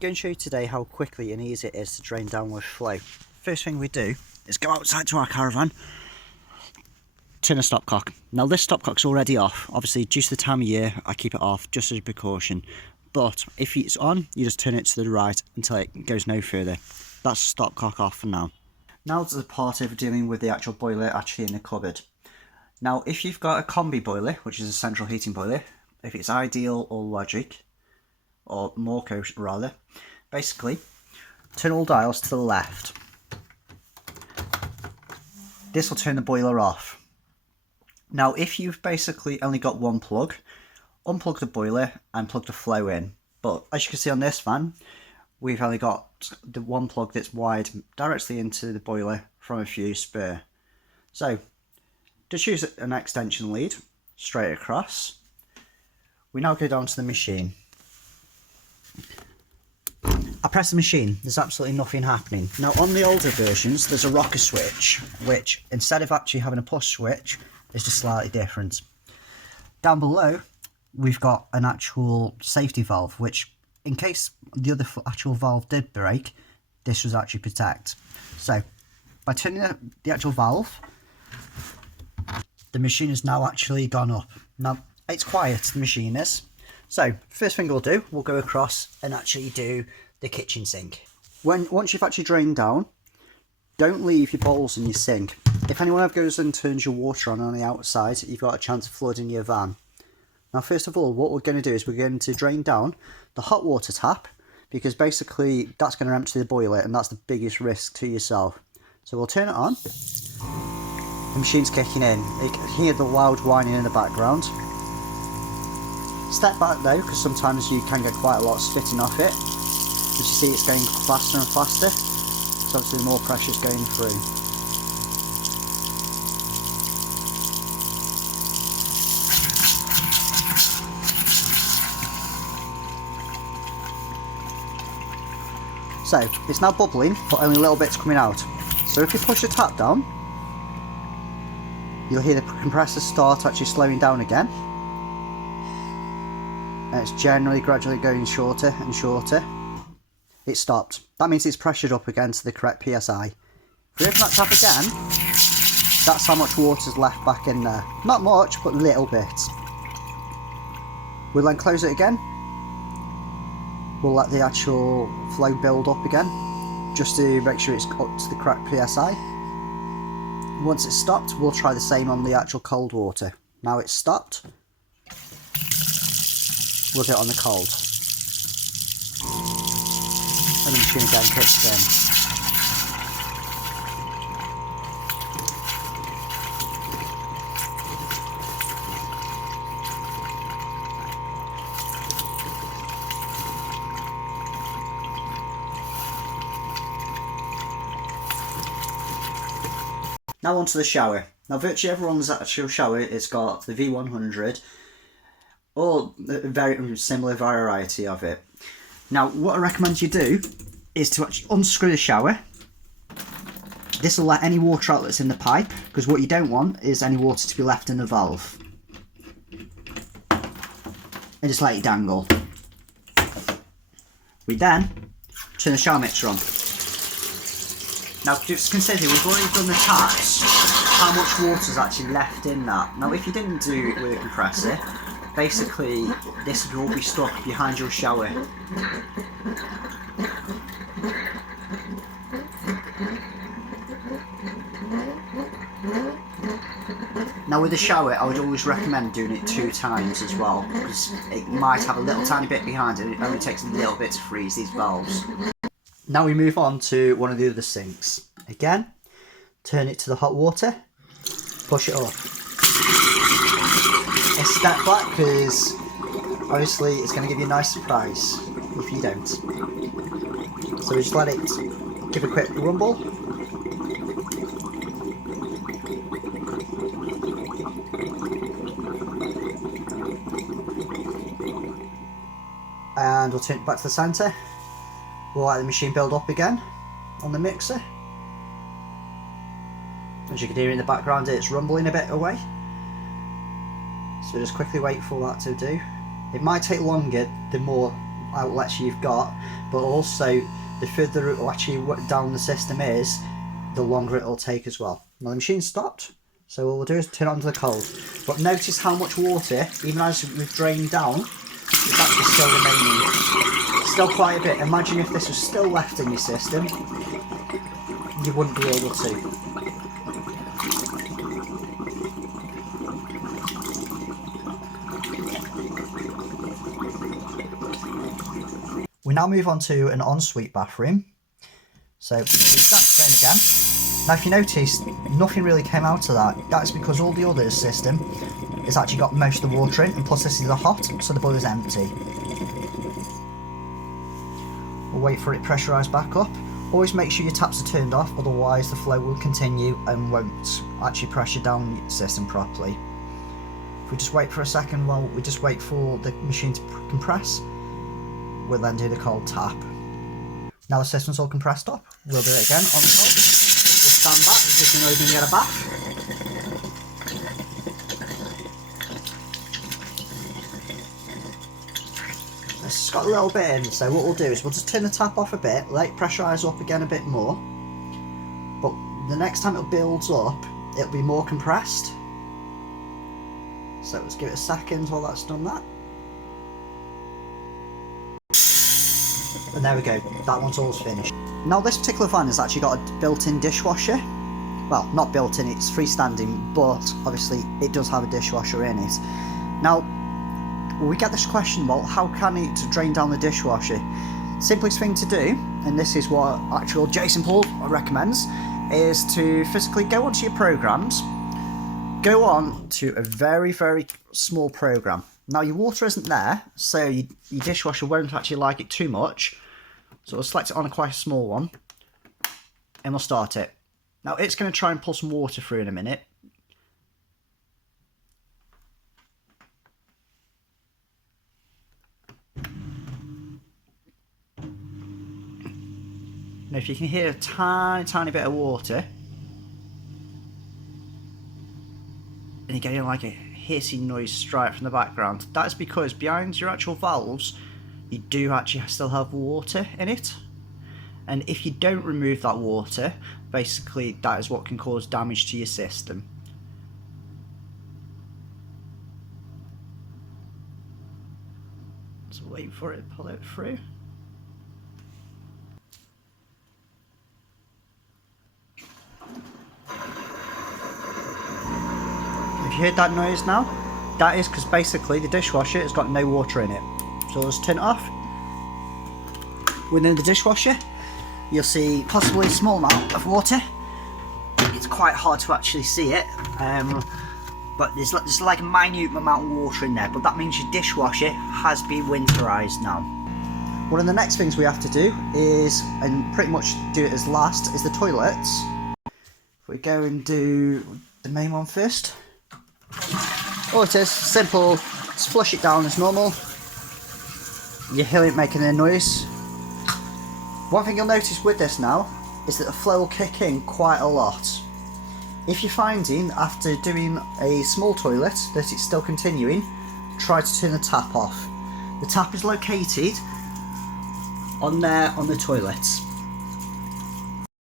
going to show you today how quickly and easy it is to drain down with floe. First thing we do is go outside to our caravan, turn a stopcock. Now this stopcock's already off. Obviously due to the time of year I keep it off just as a precaution, but if it's on you just turn it to the right until it goes no further. That's the stopcock off for now. Now to the part of dealing with the actual boiler actually in the cupboard. Now if you've got a combi boiler, which is a central heating boiler, if it's Ideal or Logic, or Morco rather, basically turn all dials to the left. This will turn the boiler off. Now if you've basically only got one plug, unplug the boiler and plug the floe in. But as you can see on this fan, we've only got the one plug that's wired directly into the boiler from a fuse spur. So just use an extension lead straight across. We now go down to the machine. I press the machine, there's absolutely nothing happening. Now on the older versions there's a rocker switch, which instead of actually having a push switch is just slightly different. Down below we've got an actual safety valve, which in case the other actual valve did break, this was actually protect. So by turning the actual valve, the machine has now actually gone up. Now it's quiet, the machine is. So first thing we'll do, we'll go across and actually do the kitchen sink. Once you've actually drained down, don't leave your bowls in your sink. If anyone ever goes and turns your water on the outside, you've got a chance of flooding your van. Now first of all, what we're going to do is we're going to drain down the hot water tap, because basically that's going to empty the boiler and that's the biggest risk to yourself. So we'll turn it on. The machine's kicking in. You can hear the loud whining in the background. Step back though, because sometimes you can get quite a lot of spitting off it. As you see, it's going faster and faster, so obviously more pressure's going through. So it's now bubbling, but only little bits coming out. So if you push the tap down, you'll hear the compressor start actually slowing down again. And it's generally gradually going shorter and shorter. It stopped. That means it's pressured up again to the correct PSI. If you open that tap again, that's how much water's left back in there. Not much, but little bits. We'll then close it again. We'll let the actual flow build up again, just to make sure it's up to the correct PSI. Once it's stopped, we'll try the same on the actual cold water. Now it's stopped. We'll do it on the cold. And the machine again kicks in. Now onto the shower. Now virtually everyone's actual shower has got the V100 or a very similar variety of it. Now what I recommend you do is to actually unscrew the shower. This will let any water out that's in the pipe, because what you don't want is any water to be left in the valve. And just let it dangle. We then turn the shower mixer on. Now just consider, we've already done the taps, how much water is actually left in that. Now if you didn't do it with a compressor, basically this will all be stuck behind your shower. Now with the shower, I would always recommend doing it 2 times as well, because it might have a little tiny bit behind it and it only takes a little bit to freeze these valves. Now we move on to one of the other sinks. Again, turn it to the hot water, push it up. A step back, because obviously it's going to give you a nice surprise if you don't. So we just let it give a quick rumble. And we'll turn it back to the centre. We'll let the machine build up again on the mixer. As you can hear in the background, it's rumbling a bit away. So just quickly wait for that to do. It might take longer the more outlets you've got, but also the further it will actually down the system is, the longer it'll take as well. Now the machine's stopped, so what we'll do is turn it on to the cold. But notice how much water, even as we've drained down, is actually still remaining. Still quite a bit. Imagine if this was still left in your system, you wouldn't be able to. We now move on to an ensuite bathroom. So the exact same again. Now if you notice, nothing really came out of that. That's because all the other system has actually got most of the water in, and plus this is a hot, so the boiler's empty. We'll wait for it to pressurise back up. Always make sure your taps are turned off, otherwise the flow will continue and won't actually pressure down the system properly. If we just wait for a second while we just wait for the machine to compress, we'll then do the cold tap. Now the system's all compressed up, we'll do it again on the cold. Just stand back because you know you're going to get a bath. It's got a little bit in, so what we'll do is we'll just turn the tap off a bit, let it pressurise up again a bit more, but the next time it builds up, it'll be more compressed. So let's give it a second while that's done that. And there we go, that one's all finished. Now this particular van has actually got a built-in dishwasher. Well, not built-in, it's freestanding, but obviously it does have a dishwasher in it. Now, we get this question, well, how can it drain down the dishwasher? Simplest thing to do, and this is what actual Jason Paul recommends, is to physically go onto your programs, go on to a very, very small program. Now your water isn't there, so your dishwasher won't actually like it too much. So we'll select it on a quite small one, and we'll start it. Now it's going to try and pull some water through in a minute. Now if you can hear a tiny bit of water, and you're getting like a hissing noise straight from the background, that's because behind your actual valves you do actually still have water in it, and if you don't remove that water, basically that is what can cause damage to your system. So wait for it to pull it through. If you heard that noise now, that is because basically the dishwasher has got no water in it. So let's turn it off. Within the dishwasher, you'll see possibly a small amount of water. It's quite hard to actually see it, but there's like a minute amount of water in there, but that means your dishwasher has been winterized now. One of the next things we have to do is, and pretty much do it as last, is the toilets. If we go and do the main one first. All it is, simple, just flush it down as normal. You hear it making a noise. One thing you'll notice with this now is that the flow will kick in quite a lot. If you're finding after doing a small toilet that it's still continuing, try to turn the tap off. The tap is located on there on the toilets.